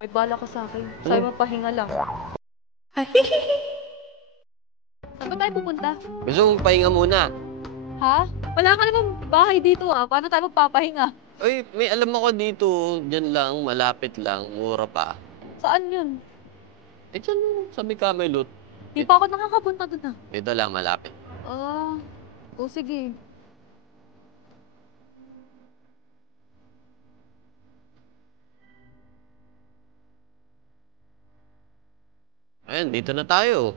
May bala ka sa akin. Sabi mo, pahinga lang. Saan ba tayo pupunta? Gusto mong pahinga muna? Ha? Wala ka namang bahay dito ah. Paano tayo magpapahinga? Uy, may alam ako dito. Diyan lang, malapit lang, mura pa. Saan yun? Diyan sa may Camelot. Di pa ako nakakapunta dun ah. Dito lang, malapit. Ah, o sige. Ayan, dito na tayo.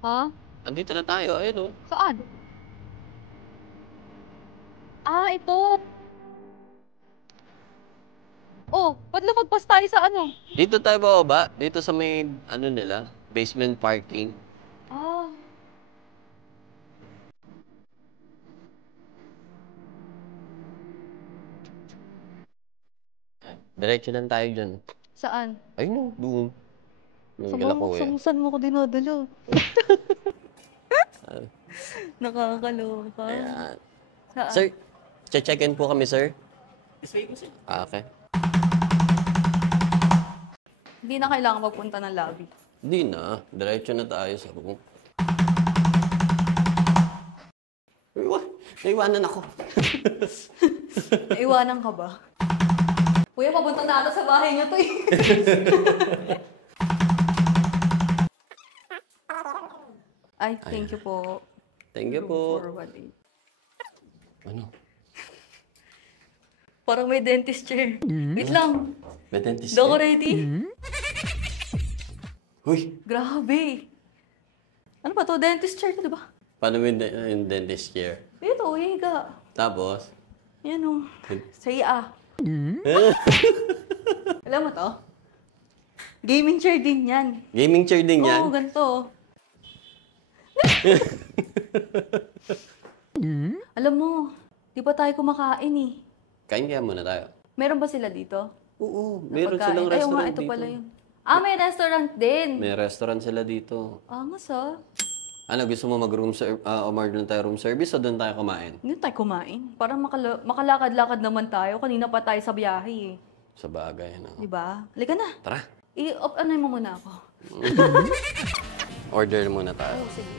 Ha? Andito na tayo, ayun oh. Saan? Ah, ito. Oh, ba't lumagpas tayo sa ano? Dito tayo bababa. Dito sa may, ano nila, basement parking. Ah. Diretso lang tayo dyan. Saan? Ayun oh, doon. Yung Galakuya. Saan mo ko dinadala? Nakakaloka. Ayan. Saan? Sir, check-in po kami, sir. Okay. Hindi na kailangan magpunta ng lobby. Hindi na. Diretso na tayo sa room. Naiwanan ako. Naiwanan ka ba? Kuya, papunta na ata sa bahay niyo to eh. Ay, thank you po. Thank you po. Forwarding. Ano? Parang may dentist chair. Wait lang. May dentist Hindi ako chair? ready. Uy! Grabe. Ano ba to? Dentist chair to, di ba? Paano may yung dentist chair? Dito, higa. Tapos? Yan o. Say ah. Alam mo to? Gaming chair din yan. Gaming chair din yan? Oo, ganito. Alam mo, di ba tayo kumakain eh? Kain kaya muna tayo. Meron ba sila dito? Oo, Na meron pagkain? silang Ay, oo restaurant nga, ito dito. pala yun. Ah, may restaurant din. May restaurant sila dito. Angas ah. Ano, gusto mo mag-room order na tayo room service o doon tayo kumain? Hindi tayo kumain. Parang makalakad-lakad naman tayo. Kanina pa tayo sa biyahe eh. Sa bagay, no? Di ba? Halika na. Tara, Ano mo muna ako. order muna tayo. Oh, sige.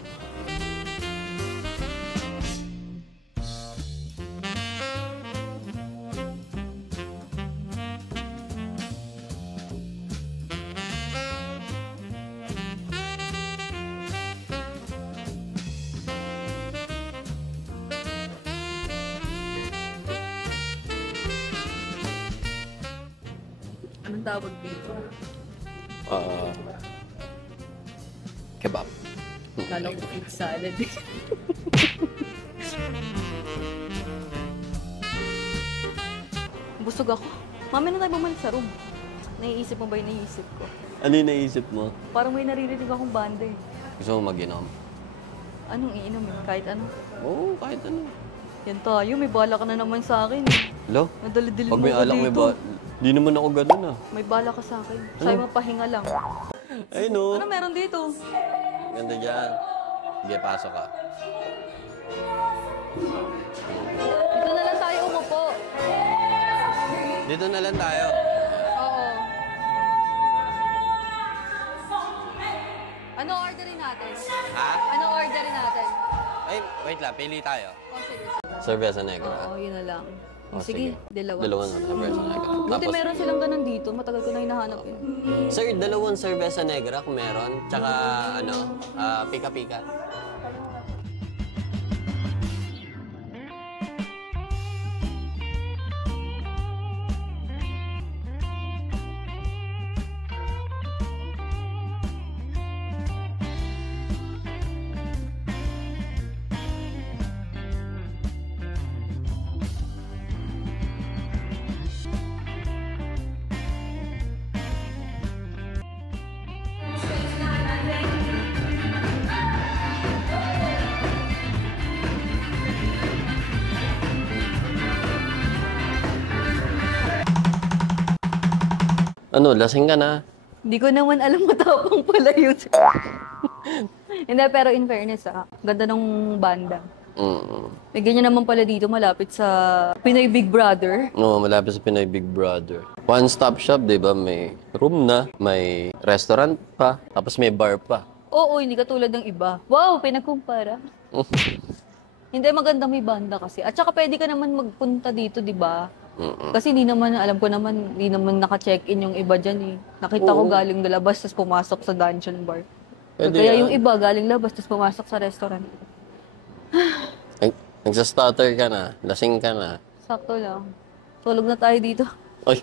Anong tawag dito? Kebab. Kala ko fruit salad eh. Busog ako. Mamaya na tayo bumalik sa room. Naiisip mo ba yung naiisip ko? Ano yung naisip mo? Parang may naririnig akong banda eh. Gusto mo mag-inom? Anong iinom eh? Kahit ano. Oo, kahit ano. Yan tayo, may bala ka na naman sa akin eh. Hello? Nadali-dili Pag mo may ako alak, may dito. Di naman ako ganun ah. May bala ka sa akin. Sabi mo pahinga lang. Ay no. Ano meron dito? Ganda dyan. Sige, pasok ka. Dito na lang tayo umupo. Dito na lang tayo. Oo. Ano orderin natin? Ha? Ano orderin natin? Ay, wait lang. Pili tayo. Oh, sige. Cerveza Negra. Oo, yun na lang. Oh, Sige, dalawa. Dalawang Cerveza Negra. Buti meron silang ganun dito. Matagal ko na hinahanap yun. Sir, dalawang Cerveza Negra kung meron. Tsaka, ano, pika-pika. Ano, lasing ka na? Hindi ko naman alam matapang pala yun. Hindi, pero in fairness ganda ng banda. May ganyan naman pala dito malapit sa Pinoy Big Brother. Oo, malapit sa Pinoy Big Brother. One-stop shop, di ba? May room na, may restaurant pa, tapos may bar pa. Oo, hindi katulad ng iba. Wow, pinagkumpara. Hindi, maganda may banda kasi. At saka pwede ka naman magpunta dito, di ba? Kasi di naman, alam ko naman, di naman naka-check-in yung iba dyan eh. Nakita ko galing labas, tapos pumasok sa dungeon bar. Pwede Kaya yan. yung iba galing labas, tapos pumasok sa restaurant. Nagsa-stutter ka na, lasing ka na. Sakto lang. Tulog na tayo dito. Ay,